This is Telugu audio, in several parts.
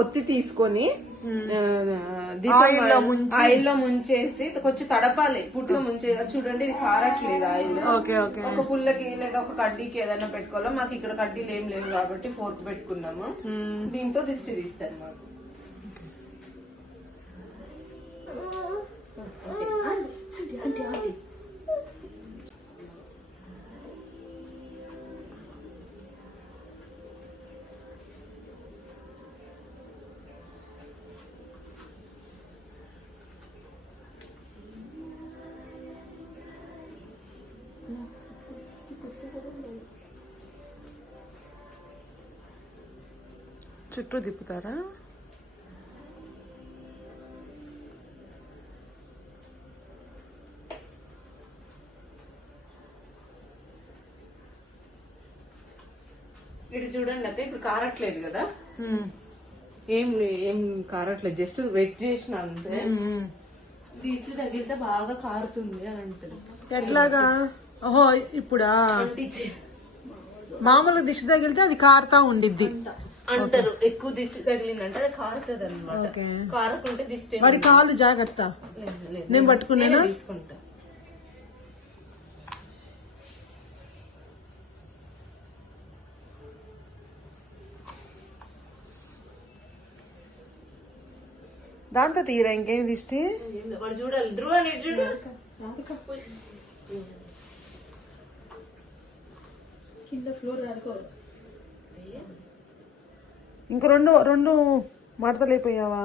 ఒత్తి తీసుకొని ఆయిల్లో ముంచేసి కొంచెం తడపాలి. పుట్టుగా ముంచే చూడండి, ఇది కారట్లేదు ఆయిల్. ఒక పుల్లకి లేదా ఒక కడ్డీకి ఏదైనా పెట్టుకోవాలో, మాకు ఇక్కడ కడ్డీలు ఏం లేవు కాబట్టి ఫోర్క్ పెట్టుకున్నాము. దీంతో దిష్టి తీస్తారు మాకు. చుట్టూ తిప్పుతారా? ఇటు చూడండి అక్క, ఇప్పుడు కారట్లేదు కదా, ఏం కారట్లేదు, జస్ట్ వెయిట్ చేసిన అంతే. దిష్టి తగిలితే బాగా కారుతుంది అని అంటుంది. ఎట్లాగా? ఓహో, ఇప్పుడా? మామూలు దిష్టి తగిలితే అది కారుతా ఉండిద్ది అంటారు. ఎక్కువ దిష్టి తగిలిందంటే అది కారుతుంది అనమాట. కారకుంటే దిష్టి. వాడి కాళ్ళు జాగ్రత్త, నేను పట్టుకున్నాను. తీసుకుంటా. దాంతో తీరా ఇంకేం దిష్టి? వాడు చూడాలి. ధ్రువ చూడు, కింద ఫ్లోర్ ఆడుకోవాలి. ఇంక రెండు మడతలైపోయావా?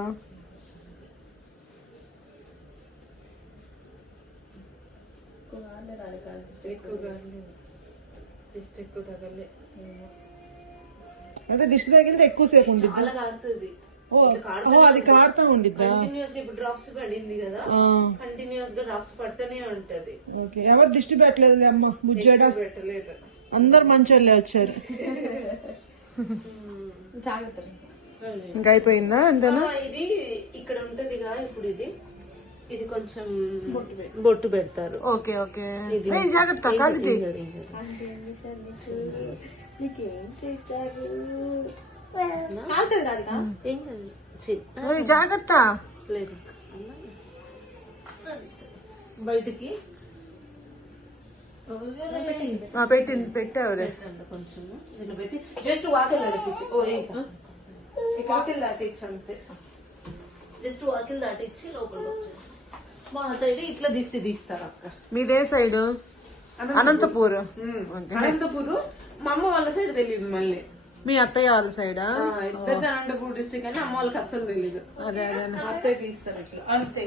అంటే దిష్టి తగిలితే ఎక్కువసేపు ఉంది. చాలా కారుతుంది. అది కారుతా ఉండిద్దా? కంటిన్యూస్ గా ఇప్పుడు డ్రాప్స్ పడింది కదా, కంటిన్యూస్ గా డ్రాప్స్ పడుతూనే ఉంటది. ఓకే, ఎవరు దిష్టి పెట్టలేదు అమ్మ, బుజ్జాడా? పెట్టలేదు, అందరు మంచోళ్ళే వచ్చారు. జాగ్రత్త. ఇంకా అయిపోయిందా అంతేనా? ఇది ఇక్కడ ఉంటదిగా ఇప్పుడు, ఇది కొంచెం బొట్టు పెడతారు. ఓకే ఓకే, జాగ్రత్త. కాలిది జాగ్రత్త. లేదు బయటికి పెట్టావు కొంచెం పెట్టి జస్ట్ వాకిల్ నడిపించి. వాకిల్ దాటించి అంతే, జస్ట్ వాకిల్ దాటించి లోపలికి వచ్చేసి. మా సైడ్ ఇట్లా దిష్టి తీస్తారు అక్క. మీదే సైడ్? అనంతపూర్. అనంతపూర్. మా అమ్మ వాళ్ళ సైడ్ తెలియదు. మళ్ళీ మీ అత్తయ్య వాళ్ళ సైడా? ఇద్దరు అనంతపూర్ డిస్ట్రిక్ట్ అని, అమ్మ వాళ్ళకి అస్సలు తెలీదు. అదే అత్తయ్య తీస్తారు ఇట్లా అంతే.